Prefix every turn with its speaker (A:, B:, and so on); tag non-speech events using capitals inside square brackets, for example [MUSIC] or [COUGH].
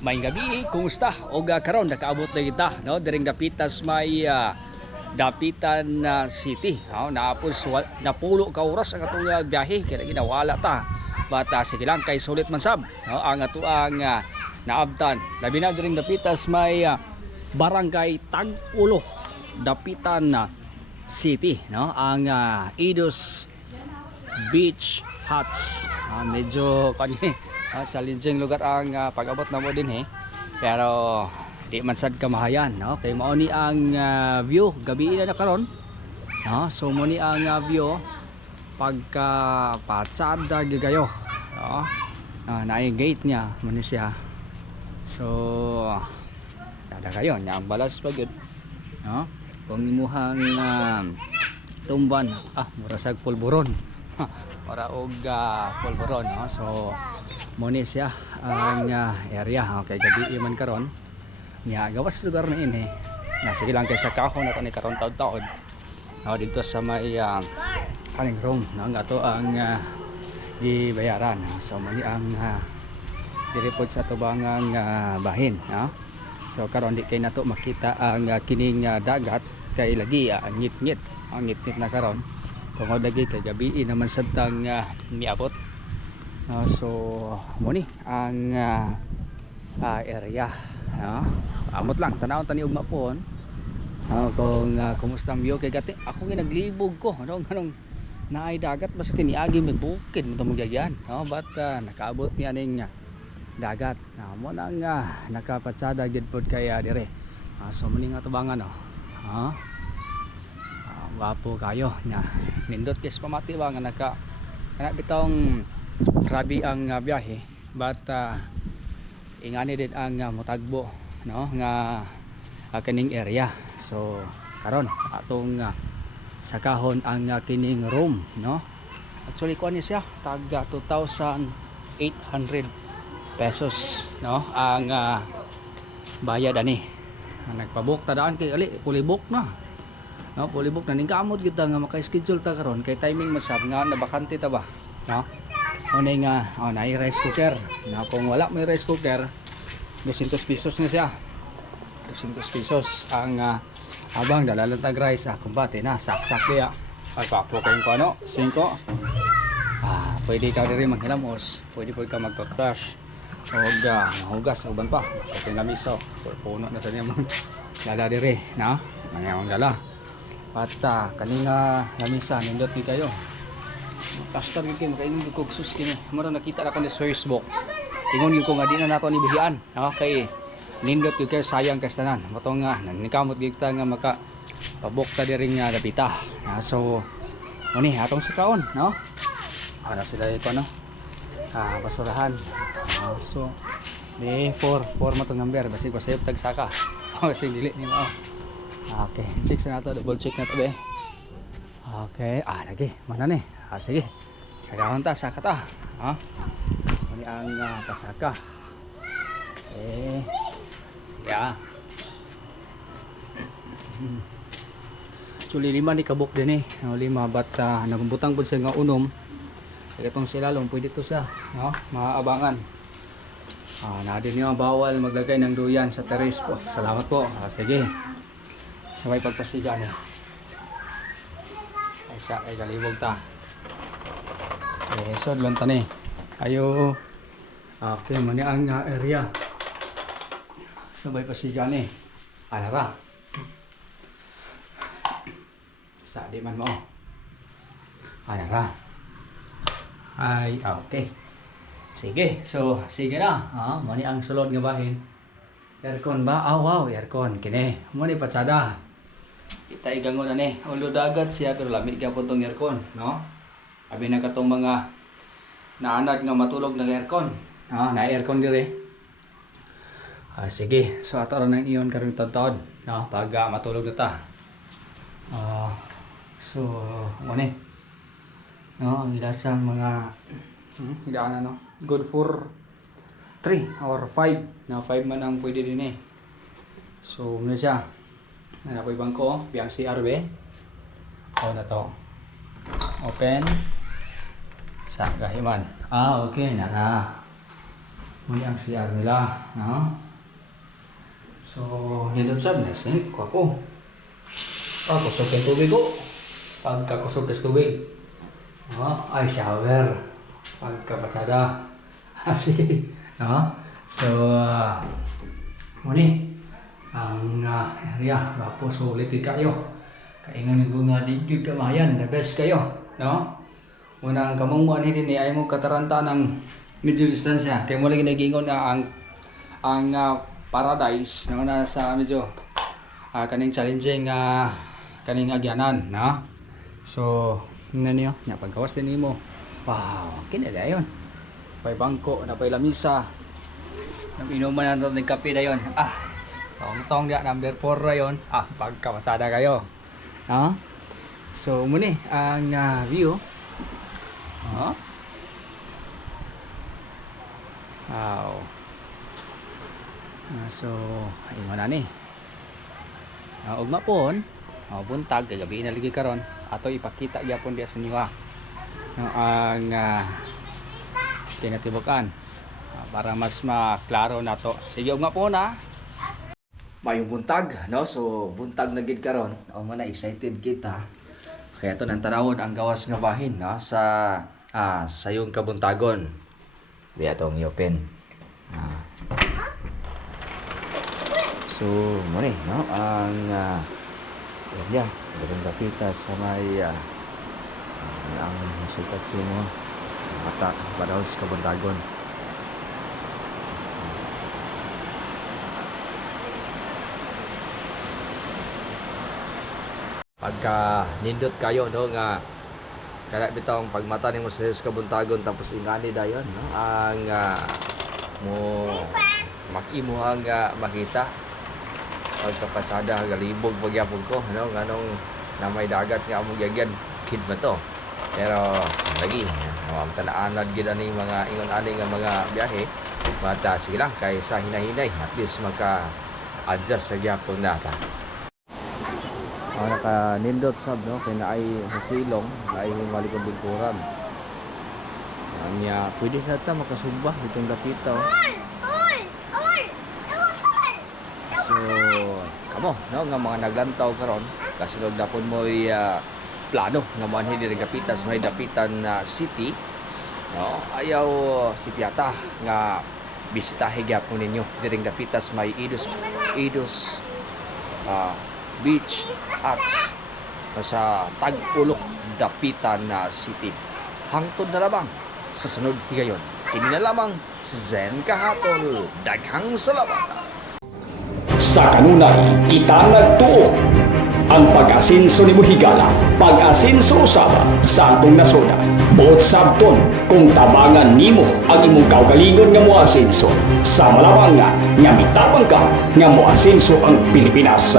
A: May gabi, kumusta? O karon nakaabot na kita, no? Diring dapitas may ah, dapitan na city, no? Naapos napulo ka oras ang atong ah, biyahe kaya ginawala ta. Bata sige lang kay sulit man sab, no? Ang ato ang ah, naabtan. Labi na diring dapitas may ah, barangay Tag-Ulo, dapitan na city, no? Ang ah, Idos Beach Huts. Ah, medyo kani ah, challenging lugar ang ah, pag-abot na mo din eh. Pero di man sad kamahayan, no? Kay mao ni ang ah, view gabi na na karon. No? So mo ni ang ah, view pagka patsada gigayo. No? Ah, naay gate niya mo ni siya. So kada kayo nya ang balas pa gyud. No? Kung imuhang ah, tumban ah murasag pulburon [LAUGHS] para og uh, pulburon no so mo ni siya ang ah, area. Okay gabi man karon. Nya gawas lugar na ini. Na sige lang kay sa kahon na ni karon taud-taud no dito sa may ah, kaning room no? Nga to ang uh, gibayaran. So mo ni ang uh, sa tubangang ah, bahin no? So karon di kay nato makita ang ah, kining ah, dagat. Kay lagi uh, ngit-ngit. Ang ngit-ngit na karon. Kung lagi kay gabi naman sabtang uh, miabot Ah, so mo ni ang ah, ah, area no? amot lang tanawon tani ugma po uh, kung uh, kumusta ang view kay gati? Ako nga naglibog ko ano ganong naay dagat basta kiniagi may bukid mo tamo gayaan no? But ah, nakaabot niya ning ah, dagat. Na mo nang uh, nakapatsada gid pod kay ah, dire. Ah, so muni nga tubangan no? Ha? Ah, wapo kayo nya. Nindot kis pamati ba nga naka kana bitong grabe ang ah, biyahe. But ah, ingani din ang ah, mutagbo no nga ah, kining area. So karon atong ah, sakahon ang ah, kining room no? Actually kuan ni siya tag ah, 2,800 pesos no ang ah, bayad ani. Nagpabook ta daan kay ali pulibok na. No pulibok na. Ning kamot kita nga maka-schedule ta karon kay timing masab nga nabakante ta ba no Una nga, oh, na rice cooker. Na kung wala may rice cooker, 200 pesos na siya. 200 pesos ang ah, abang dalalan tag rice ah, kumbate na saksak kaya. Pagpapo kayong ko ano, 5. Ah, pwede ka diri manghilamos, pwede pwede ka magpa-crush. O ga, mahugas uban pa. Kasi na miso, puno na sa niya mga dala diri, na? Nangyaong dala. At ah, kanina lamisa nindot kayo. Pastor gyud kay makaingon gyud kog sus kini. Mura nakita na ko ni Facebook. Ingon gyud ko nga di na nato ni buhian. Okay. Nindot gyud kay sayang kay tanan. Moto nga nikamot gyud nga maka pabok ta diri nga dapita. Ah, so Muni atong sikaon, no? Ano sila ito no? Ah, basurahan. Ah, so di 4 4 mo tong number basi ko sayop tag saka. Kasi [LAUGHS] dili ni mo. Okay, check sa nato double check na to. Okay, ah lagi, mana ni? Ah sige. Sagawan ta, saka ta. Ha? Ini ang uh, pasaka. Eh. Ya. Hmm. Actually lima ni kabuk din eh. No, lima but uh, nagbutang pud siya nga unom. Itong silalong pwede to siya, no? Maaabangan. Ah, na din niyo bawal maglagay ng duyan sa terrace po. Salamat po. Ah, sige. Sabay pagpasiga niya. Ay sa ay galibog ta. Eh, so lang tani. Ayo. Okay, mani ang area. Sabay pasiga ni. Alara. Sa di man mo. Alara. Ay, okay. Sige, so sige na. Ah, mani ang sulod nga bahin. Aircon ba? Ah, wow, aircon. Kini, mani patsada. Kita igangon na ni. Ulo dagat siya pero lamig ka po tong aircon, no? Abi na katong mga naanad nga matulog ng aircon. Ah, na aircon dire. Ah, sige. So ato ra nang iyon karon taon no? Pag ah, matulog na ta. Ah, so mo ni. No, ang ilasang mga hmm, hidaan ano. Good for 3 or 5. Na 5 man ang pwede din eh. So, ano siya? Ano po ibang ko? Biyang CRB. O na to. Open. Sa gahiman. Ah, okay na na. Muli ang CR nila. No? So, nindot sab na sink ko ako. Ah, kusog kay tubig ko. Pagkakusog kay tubig. No? Ay, shower. Pagkapasada. [LAUGHS] Asi. No? So, uh, muli. Ang uh, area. Tapos ulit kayo. Kaingan ko nga di gyud kamayan. The best kayo. No? Unang kamungmuan hindi ni ay mo kataranta ng medyo distansya. Kaya mo lagi nagingon na ang ang ah, paradise no na sa medyo ah, kaning challenging uh, kaning agyanan no? So tingnan niyo? Nya pagkawas din nimo. Wow kinala yon pay bangko na pay lamisa. Nang inuman na ng kape na yon ah tong tong dia number 4 ra yon ah pagkawasada kayo no? So muni ang ah, view oh wow Ah, so, ayun na ni. Uh, ugma pon, uh, buntag gabi na lagi karon ato ipakita gyapon diya sa niwa. No, ang uh, kinatibukan Ah, para mas maklaro nato. Sige ugma po na. Mayong buntag, no? So, buntag na gid karon. O mo na excited kita. Kaya to nang tanawon ang gawas nga bahin, no? Sa ah, sayong kabuntagon. Diya tong open. Ah. So, muna no? Ang uh, area, dagang kapita sa may uh, ang sukat mo mata badaw sa Pagka nindot kayo no nga kaya bitong pagmata nimo sa sa kabuntagon tapos ingani dayon no? Ang ah, mo makimo ang ah, makita. Pagkapatsada galibog pagyapon ko ano nganong na may dagat nga among gagyan kid ba to? Pero lagi um, tanaanad gid ani mga ingon ani nga mga biyahe. Mata sige lang kay sa hinahinay at least maka adjust sa gyapon nata Oh, naka nindot sab no kay naay sa silong naay malikod lingkuran Anya, pwede sa ta makasubah itong dakita oh. So, kamo, no, nga mga naglantaw karon. Kasunod na pud mo plano nga manhin diri kapita sa may dapitan na city. No, ayaw si Piata nga bisitahe gyapon ninyo. Diri dapitas may Idos Idos ah, Beach at sa Tagpulok dapitan na city. Hangtod na lamang sa sunod higayon. Kini na lamang si Zen Kahatol. Daghang salamat.
B: Sa kanunay, kita nagtuo ang pag-asinso ni Muhigala, pag-asinso usaba sa atong nasona. Buot sabton, kung tabangan nimo ang imong kaugalingon nga moasinso, sa malawang nga, nga mitapang ka nga moasinso ang Pilipinas.